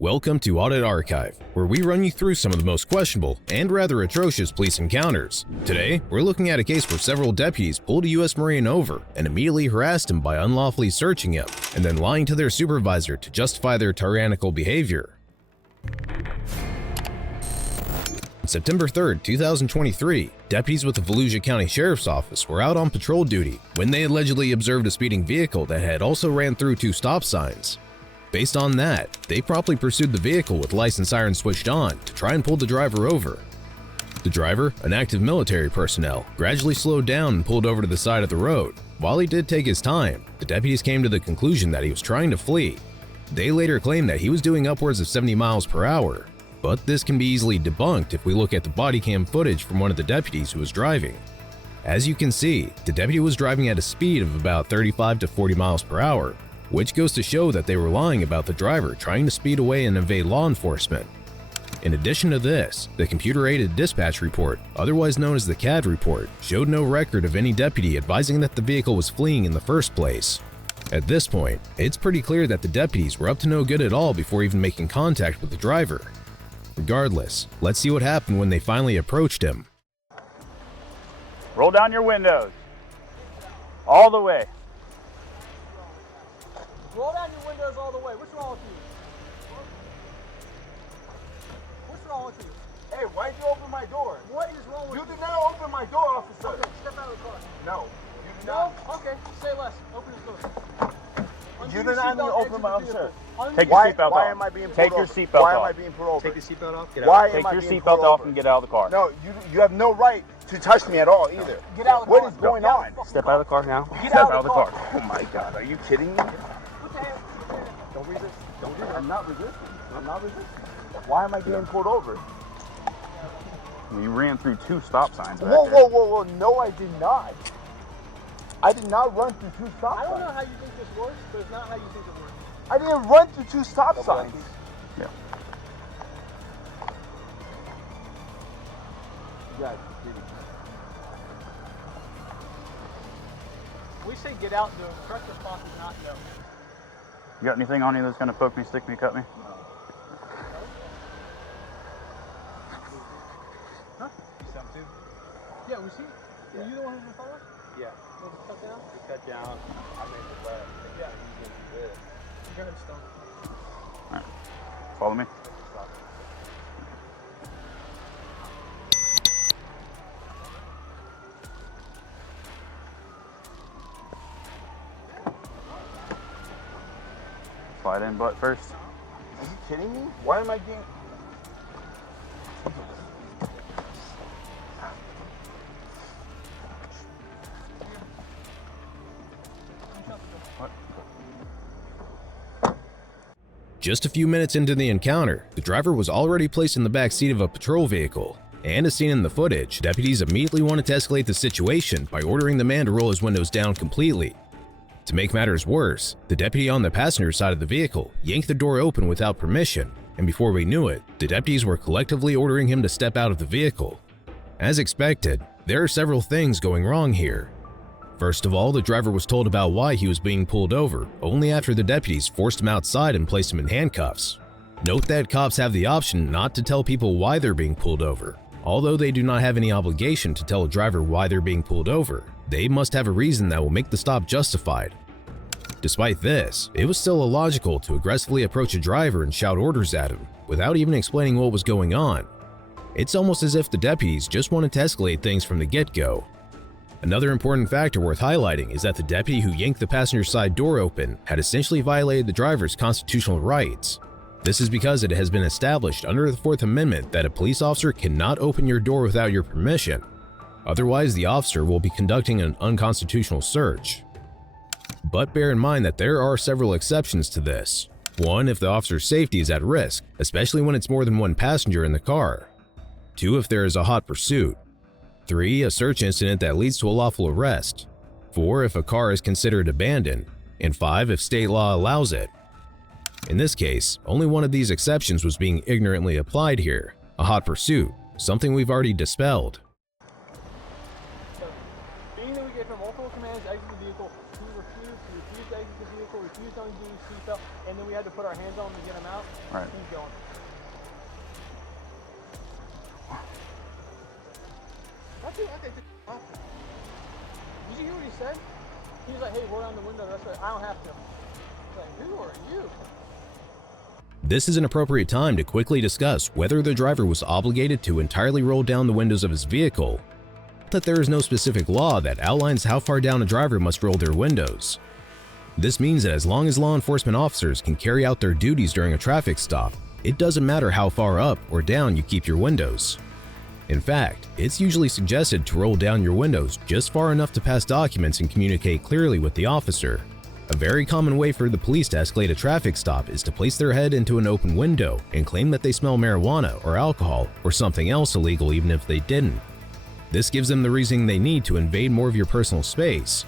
Welcome to Audit Archive, where we run you through some of the most questionable and rather atrocious police encounters. Today, we're looking at a case where several deputies pulled a U.S. Marine over and immediately harassed him by unlawfully searching him and then lying to their supervisor to justify their tyrannical behavior. On September 3rd, 2023, deputies with the Volusia County Sheriff's Office were out on patrol duty when they allegedly observed a speeding vehicle that had also ran through two stop signs. Based on that, they promptly pursued the vehicle with license sirens switched on to try and pull the driver over. The driver, an active military personnel, gradually slowed down and pulled over to the side of the road. While he did take his time, the deputies came to the conclusion that he was trying to flee. They later claimed that he was doing upwards of 70 miles per hour, but this can be easily debunked if we look at the body cam footage from one of the deputies who was driving. As you can see, the deputy was driving at a speed of about 35 to 40 miles per hour, which goes to show that they were lying about the driver trying to speed away and evade law enforcement. In addition to this, the computer-aided dispatch report, otherwise known as the CAD report, showed no record of any deputy advising that the vehicle was fleeing in the first place. At this point, it's pretty clear that the deputies were up to no good at all before even making contact with the driver. Regardless, let's see what happened when they finally approached him. Roll down your windows. All the way. Roll down your windows all the way. What's wrong with you? What's wrong with you? Hey, why'd you open my door? What is wrong with you? You did not open my door, officer. Okay, step out of the car. No, you did No? not. Okay, say less. Open his door. You did not even open my officer. Take your seatbelt Why off. am I being pulled Take over? your seatbelt Why am off. I being pulled over? Take your seatbelt off. Get out. Why Take am I your being seatbelt pulled off over? and get out of the car. No, you have no right to touch me at all either. Get out of the What car. is going Get out on? of the fucking Step car. out of the car now. Get Step out out of the car. Oh my God, are you kidding me? What the hell? Don't resist. Don't resist. I'm not resisting. I'm not resisting. Why am I getting pulled over? You ran through two stop signs back Whoa, there. whoa, whoa, whoa. No, I did not. I did not run through two stop I don't know signs. how you think this works, but it's not how you think it works. I didn't run through two stop signs. Yeah. You guys are kidding me. We say get out, the correct response is not no. You got anything on you that's gonna poke me, stick me, cut me? Huh? Yeah, we see. Are you the one who's in front of us? Yeah. Want to cut down? You cut down. I made the left. Yeah. You did this. Go ahead, Stone. Alright. Follow me. Slide in butt first. Are you kidding me? Why am I getting... Just a few minutes into the encounter, the driver was already placed in the back seat of a patrol vehicle, and as seen in the footage, deputies immediately wanted to escalate the situation by ordering the man to roll his windows down completely. To make matters worse, the deputy on the passenger side of the vehicle yanked the door open without permission, and before we knew it, the deputies were collectively ordering him to step out of the vehicle. As expected, there are several things going wrong here. First of all, the driver was told about why he was being pulled over only after the deputies forced him outside and placed him in handcuffs. Note that cops have the option not to tell people why they're being pulled over. Although they do not have any obligation to tell a driver why they're being pulled over, they must have a reason that will make the stop justified. Despite this, it was still illogical to aggressively approach a driver and shout orders at him without even explaining what was going on. It's almost as if the deputies just wanted to escalate things from the get-go. Another important factor worth highlighting is that the deputy who yanked the passenger side door open had essentially violated the driver's constitutional rights. This is because it has been established under the Fourth Amendment that a police officer cannot open your door without your permission. Otherwise, the officer will be conducting an unconstitutional search. But bear in mind that there are several exceptions to this. One, if the officer's safety is at risk, especially when it's more than one passenger in the car. Two, if there is a hot pursuit. 3, a search incident that leads to a lawful arrest. 4, if a car is considered abandoned. And 5, if state law allows it. In this case, only one of these exceptions was being ignorantly applied here, a hot pursuit, something we've already dispelled. So, being that we gave him multiple commands to exit the vehicle, he refused to exit the vehicle, refused to undo his seatbelt, and then we had to put our hands on him to get him out. Right. He's got that off. Did you hear what he said? He was like, hey, roll down the window. That's right. I don't have to. Like, who are you? This is an appropriate time to quickly discuss whether the driver was obligated to entirely roll down the windows of his vehicle. That there is no specific law that outlines how far down a driver must roll their windows. This means that as long as law enforcement officers can carry out their duties during a traffic stop, it doesn't matter how far up or down you keep your windows. In fact, it's usually suggested to roll down your windows just far enough to pass documents and communicate clearly with the officer. A very common way for the police to escalate a traffic stop is to place their head into an open window and claim that they smell marijuana or alcohol or something else illegal even if they didn't. This gives them the reason they need to invade more of your personal space.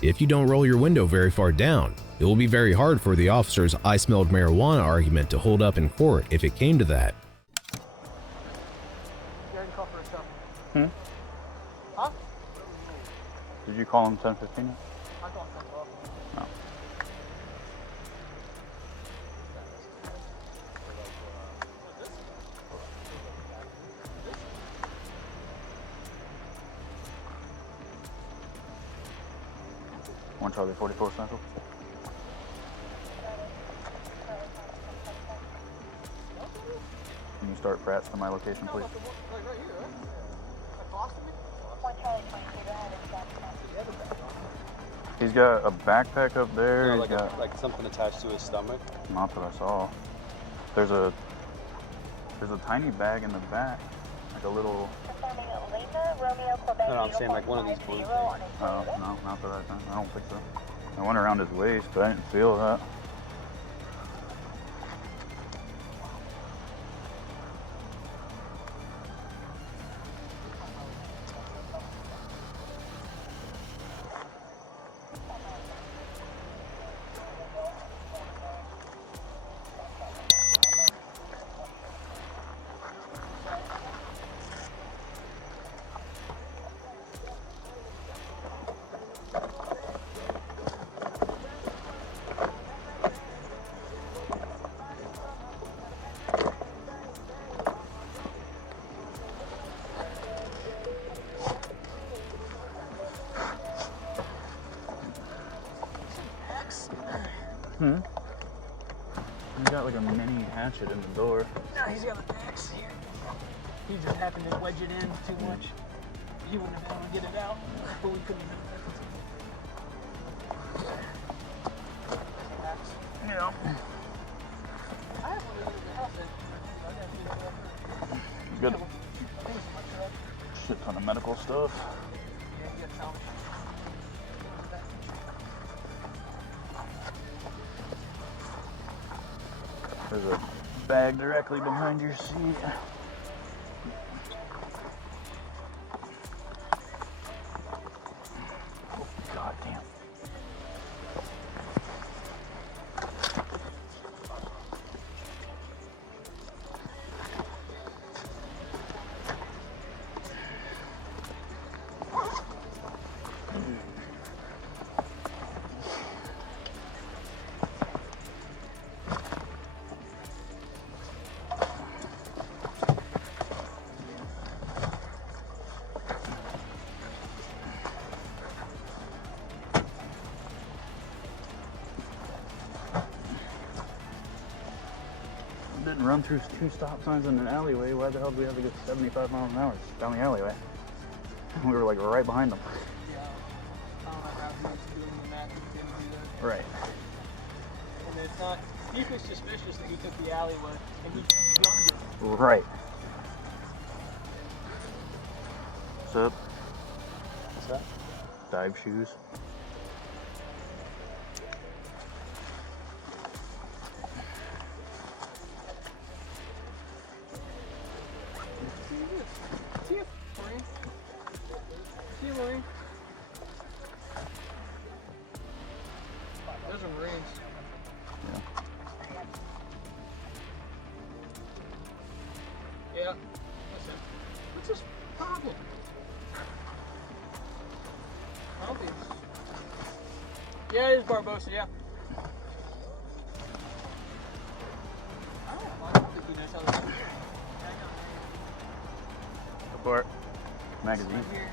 If you don't roll your window very far down, it will be very hard for the officer's "I smelled marijuana" argument to hold up in court if it came to that. Huh? Did you call him 10:15? I called him 10:12. No. One Charlie 44 Central. Can you start Pratt's to my location, please? Like right here, right? Across from me? He's got a backpack up there. No, He's like, got, like something attached to his stomach. not that I saw. There's a tiny bag in the back, like a little. No, I'm saying like one of these blue things. No, not that I don't think so. I went around his waist, but I didn't feel that. He's got like a mini hatchet in the door. No, he's got the axe here. He just happened to wedge it in too much. He wouldn't have been able to get it out, but we couldn't have axe. Yeah. I have one of those at the house. I gotta get it out. He's got I think it's much of that. a shit ton of medical stuff. Yeah, you gotta tell me. There's a bag directly behind your seat. Oh, God damn. Didn't run through 2 stop signs in an alleyway. Why the hell do we have to get 75 miles an hour down the alleyway? We were like right behind them. Yeah. I don't know how he was doing the math. He didn't do that. Right. And it's not deeply suspicious that he took the alleyway and he jumped it. Right. What's up? What's that? Dive shoes. See you, Marine. See you, Marine. Those are Marines. Yeah. Yeah. Listen, what's his problem? I don't think it's... Yeah, it is Barbosa, yeah. I don't think he knows how to do it. Report. Magazine. Right here.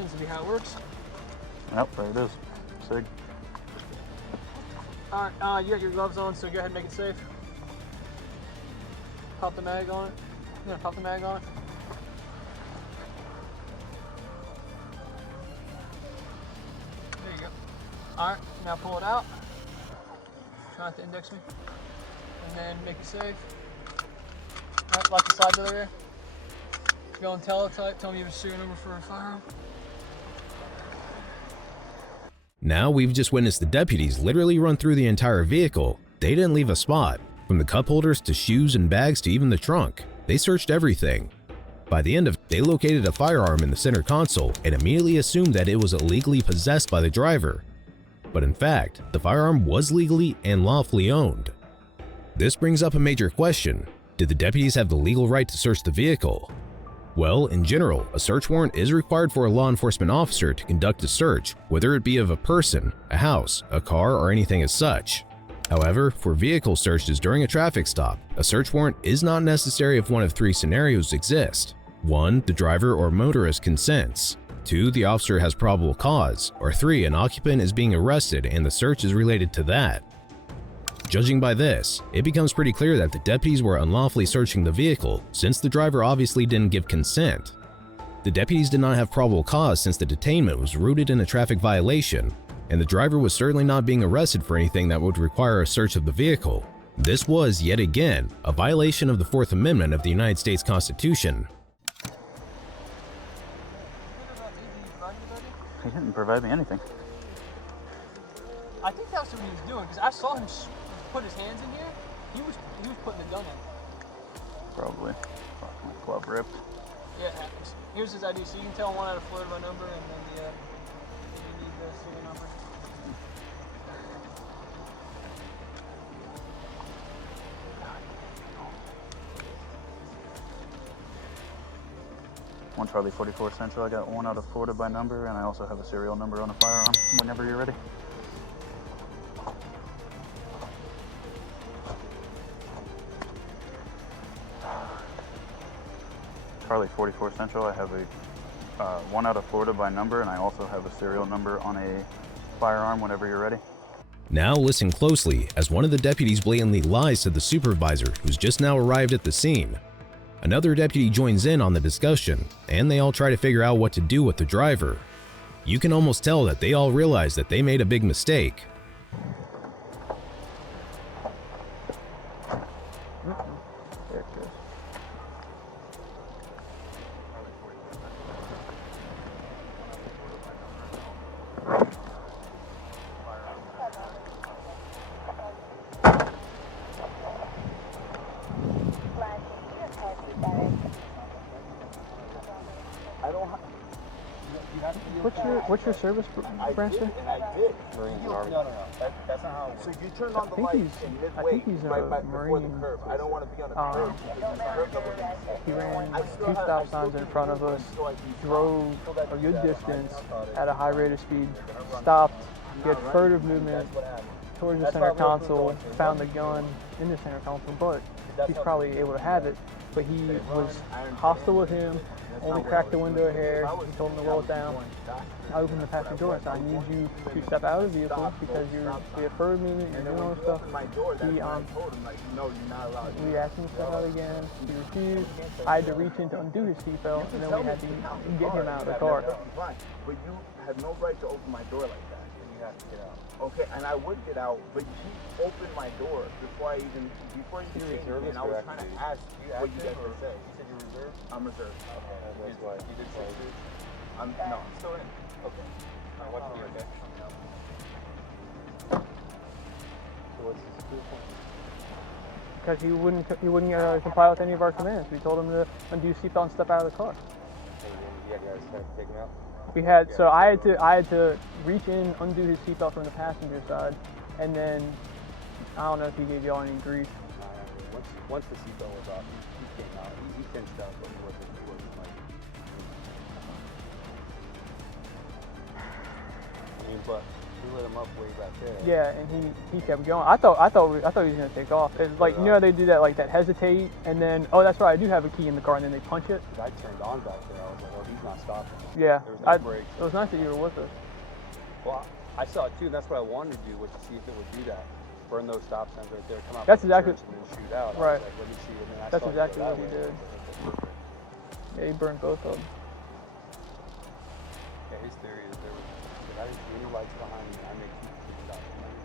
tends to be how it works. Yep, there it is. Sig. Alright, you got your gloves on, so go ahead and make it safe. Pop the mag on it. Yeah, pop the mag on it. There you go. Alright, now pull it out. Try not to index me. And then make it safe. Alright, lock the side door there. Go on teletype, tell me you have a serial number for a firearm. Now we've just witnessed the deputies literally run through the entire vehicle. They didn't leave a spot. From the cup holders to shoes and bags to even the trunk. They searched everything. By the end of it, they located a firearm in the center console and immediately assumed that it was illegally possessed by the driver. But in fact, the firearm was legally and lawfully owned. This brings up a major question. Did the deputies have the legal right to search the vehicle? Well, in general, a search warrant is required for a law enforcement officer to conduct a search, whether it be of a person, a house, a car, or anything as such. However, for vehicle searches during a traffic stop, a search warrant is not necessary if one of three scenarios exist. 1. The driver or motorist consents. 2. The officer has probable cause. Or 3. An occupant is being arrested and the search is related to that. Judging by this, it becomes pretty clear that the deputies were unlawfully searching the vehicle since the driver obviously didn't give consent. The deputies did not have probable cause since the detainment was rooted in a traffic violation, and the driver was certainly not being arrested for anything that would require a search of the vehicle. This was, yet again, a violation of the Fourth Amendment of the United States Constitution. He didn't provide me anything. I think that's what he was doing, because I saw him put his hands in here. He was putting the gun in. Probably. Fuck, my glove ripped. Yeah, it happens. Here's his ID, so you can tell one out of Florida by number, and then you need the serial number. One Charlie 44 Central. I got one out of Florida by number, and I also have a serial number on a firearm. Whenever you're ready. Charlie 44 Central. I have a one out of Florida by number, and I also have a serial number on a firearm. Whenever you're ready. Now listen closely as one of the deputies blatantly lies to the supervisor who's just now arrived at the scene. Another deputy joins in on the discussion, and they all try to figure out what to do with the driver. You can almost tell that they all realize that they made a big mistake. There it goes. What's your service branch there? And I did. Marines No, Army. no. That's not how it works. So you turn on the light in midway, I think he's a before the Marine. curve. I don't want to be on the curve. He ran 2 stop signs in front of us, drove a good distance at a high rate of speed, stopped, did furtive movement towards the center console, found the gun in the center console, but he's probably able to have it. But he was hostile with him, only cracked the window a hair, he told him to roll it down. I opened the passenger door and said, I need you to step out of the vehicle because you're furtive movement, you're doing all this stuff. We asked him to step out again, he refused. I had to reach in to undo his seatbelt, and then we had to get him out of the car. But you have no right to open my door like that. You have to get out. Okay, and I would get out, but you opened my door before you came in, and I was trying to ask what you guys were saying. You said you're reserved? I'm reserved. Okay, that's why. You did say no, I'm still in. Okay. Alright, watch me, okay? So what's the security point? Because he wouldn't comply with any of our commands. We told him to undo seatbelt and step out of the car. Yeah, guys, trying to take him out. We had I had to reach in, undo his seatbelt from the passenger side, and then I don't know if he gave y'all any grief. Once the seatbelt was off, he came out. He finished out, but he wasn't like. I mean, but we lit him up way back there. Yeah, and he kept going. I thought he was gonna take off. It's like, you know how they do that, like that hesitate, and then, oh, that's right, I do have a key in the car, and then they punch it. I turned on back there. I was like, oh, he's he's not stopping. Yeah, There was no brakes. it was nice that you were with us. Well, I saw it too, and that's what I wanted to do, was to see if it would do that. Burn those stop signs right there, come out. That's from the exactly- church and then shoot out. right. I was like, let me see, and then I That's saw it exactly go that what he way. did. I was like, okay, perfect. Yeah, he burned both of them. Yeah, his theory is there was, I didn't see any lights behind me. I made two stops. I'm like,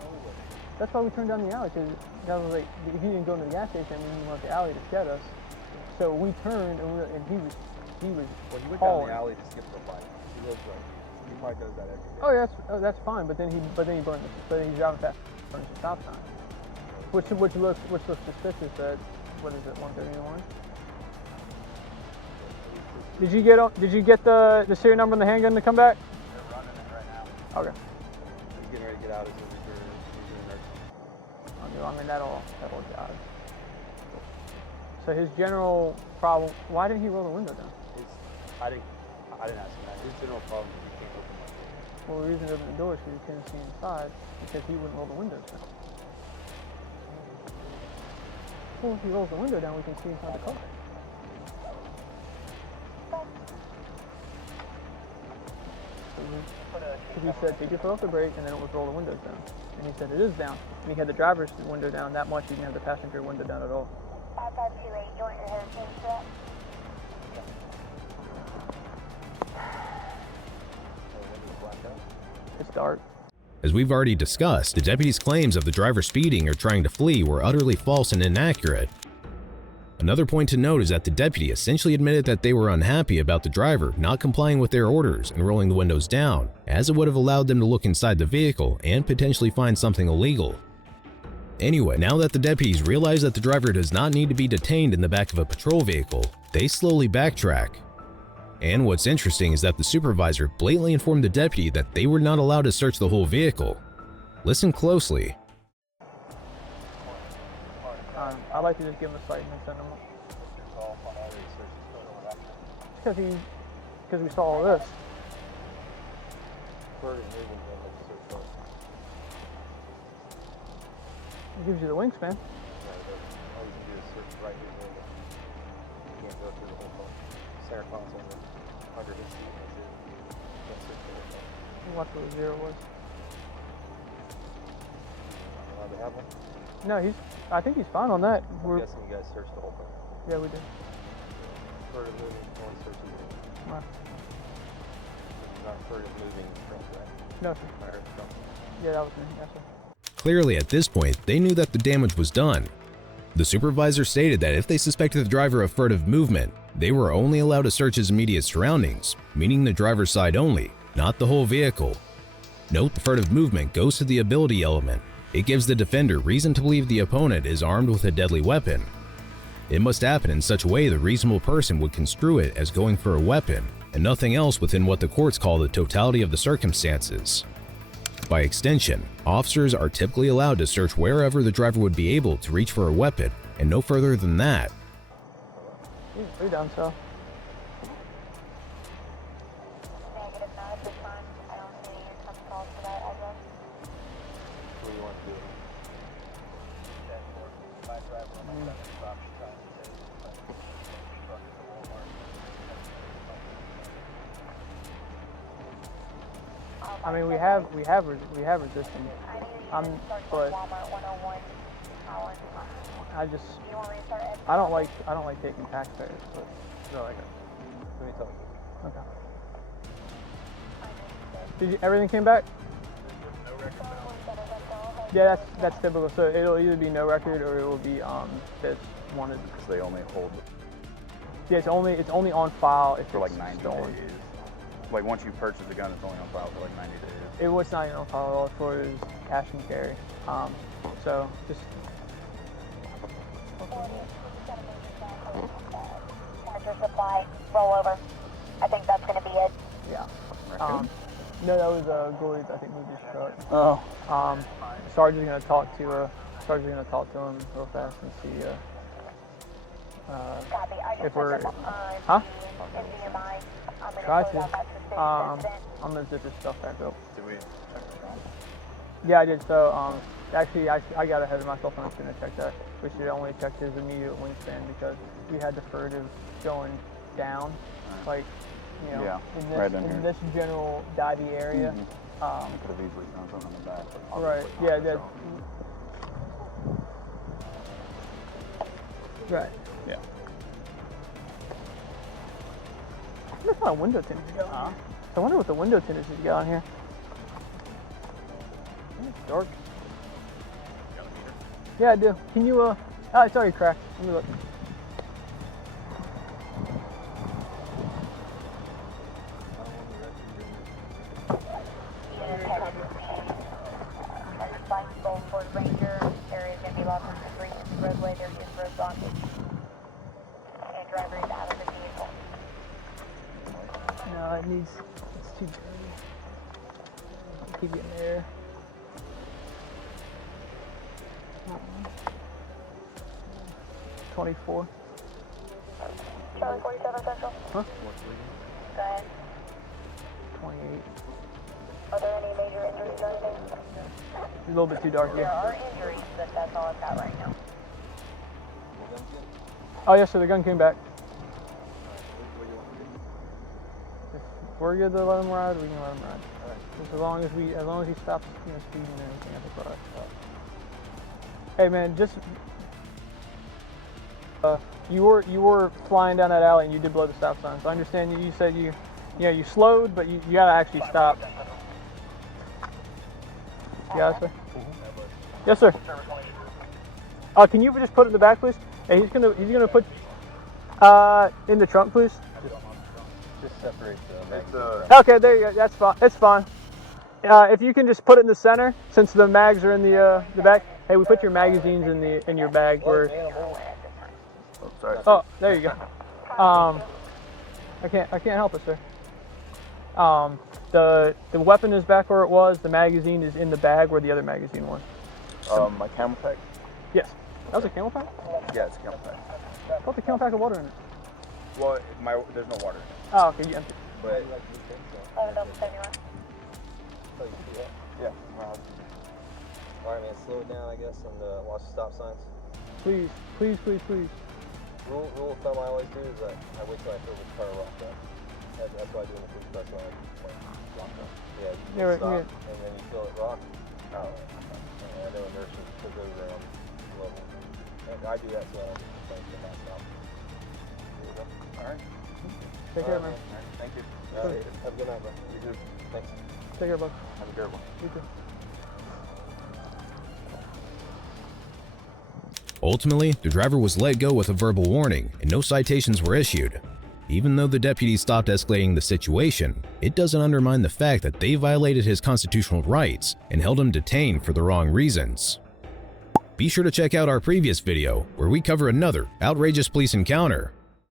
no way. That's why we turned down the alley, because that was like, if he didn't go into the gas station, we didn't want the alley to shed us. So we turned, and he was Well, he went down hauling. the alley to skip the light. He lives right here. He probably does that every day. Oh yeah, that's fine. But then he burned but he's driving fast, burns the stop sign, which looks suspicious. At what is it, 131? Did you get the serial number on the handgun to come back? They're running it right now. Okay. He's getting ready to get out as soon as he's doing nursing. I mean that'll jive. So his general problem. Why didn't he roll the window down? I didn't ask him that. His general problem is he can't open my door. Well, the reason he opened the door is because he couldn't see inside, because he wouldn't roll the windows down. Well, if he rolls the window down, we can see inside the car. Because he said, take your foot off the brake, and then it would roll the windows down. And he said, it is down. And he had the driver's window down that much, he didn't have the passenger window down at all. 5528, you want your hurricane strap? It's dark. As we've already discussed, the deputy's claims of the driver speeding or trying to flee were utterly false and inaccurate. Another point to note is that the deputy essentially admitted that they were unhappy about the driver not complying with their orders and rolling the windows down, as it would have allowed them to look inside the vehicle and potentially find something illegal. Anyway, now that the deputies realize that the driver does not need to be detained in the back of a patrol vehicle, they slowly backtrack. And what's interesting is that the supervisor blatantly informed the deputy that they were not allowed to search the whole vehicle. Listen closely. I'd like to just give him a cite and then send him up. Because we saw all this. It gives you the wingspan. Watch what the zero was. No, I think he's fine on that. I'm guessing you guys searched the whole thing. Yeah, we did. Furtive moving, no one searched the vehicle. Right. Not furtive moving trunk, right? No, sir. I heard the trunk. Yeah, that was me. Yes, sir. Clearly, at this point, they knew that the damage was done. The supervisor stated that if they suspected the driver of furtive movement, they were only allowed to search his immediate surroundings, meaning the driver's side only, not the whole vehicle. Note the furtive movement goes to the ability element. It gives the defender reason to believe the opponent is armed with a deadly weapon. It must happen in such a way the reasonable person would construe it as going for a weapon, and nothing else within what the courts call the totality of the circumstances. By extension, officers are typically allowed to search wherever the driver would be able to reach for a weapon, and no further than that. You're down south. Negative, no, at this time. I don't see any incoming calls for that address. What do you want to do? I mean, we have resistance. But Walmart 101, Howard. I don't like taking taxpayers. But No, I got it. Let me talk to you. okay. Everything came back? Yeah, that's typical. So it'll either be no record or it will be that's wanted. Because they only hold Yeah, it's only on file if for like it's 90 stolen. days. Like once you purchase the gun, it's only on file for like 90 days. It was not even on file at all. For it was cash and carry. So just Charger supply, rollover. I think that's going to be it. yeah. Raccoon? No, that was Goldie's. I think moved his truck. Oh. Sergeant's gonna talk to him real fast and see Copy. I just if we're sent them, huh? in VMI. I'm going Try close to. out that suspicious incident. I'm gonna zip his stuff back up. Did we check the front? Yeah, I did. So actually I got ahead of myself and I was gonna check that. We should only check his immediate wingspan because we had the furtive going down, like, you know, Yeah, in this right in here. this general divey area. I could have easily done something on the back. But Right. obviously Yeah. not, That. so. Right. Yeah. I wonder if my window tint is going on. I wonder what the window tint is you got on here. It's dark. Yeah, I do. Can you, oh, it's already cracked. Let me look. Responsible for Ranger. Area is going to be locked into 3 roadway. There is road blockage. And driver is out of the vehicle. No, it's too dirty. Keep getting there. 24. Charlie 47 Central. Huh? Go ahead. 28. Are there any major injuries or anything? It's a little bit too dark There here. are injuries, but that's all I've got right now. Oh yes, sir. The gun came back. If we're good to let him ride, we can let him ride. Just as long as he stops, you know, speeding and everything, I think we're all right. Hey man, just you were flying down that alley and you did blow the stop sign. So I understand you said you slowed, but you gotta actually stop. Yeah, sir. Yes, sir. Can you just put it in the back, please? Hey, he's gonna put in the trunk, please. Just separate the magazine. Okay, there you go. That's fine. It's fine. If you can just put it in the center, since the mags are in the back. Hey, we put your magazines in your bag. Where? Oh, sorry. Oh, there you go. I can't help it, sir. The weapon is back where it was. The magazine is in the bag where the other magazine was. My camel pack? Yes. That was a camel pack? Yeah, it's a camel pack. I thought the camel pack had water in it. Well, there's no water. Oh, okay, you empty. But yeah. Alright, man, slow it down, I guess, and watch the stop signs. Please, please, please, please. Rule of thumb I always do is that I wait till I feel the car rocked up. That's what I do in the first press when I rock up. Yeah, you Yeah, stop, yeah. and then you feel it rock. Oh, and I know inertia took over on level. And I do that so I don't think to not stop. Alright. Take care, man. Alright, thank you. Have a good night, bro. You too. Thanks. Take care, bud. Have a good one. You too. Ultimately, the driver was let go with a verbal warning and no citations were issued. Even though the deputies stopped escalating the situation, it doesn't undermine the fact that they violated his constitutional rights and held him detained for the wrong reasons. Be sure to check out our previous video where we cover another outrageous police encounter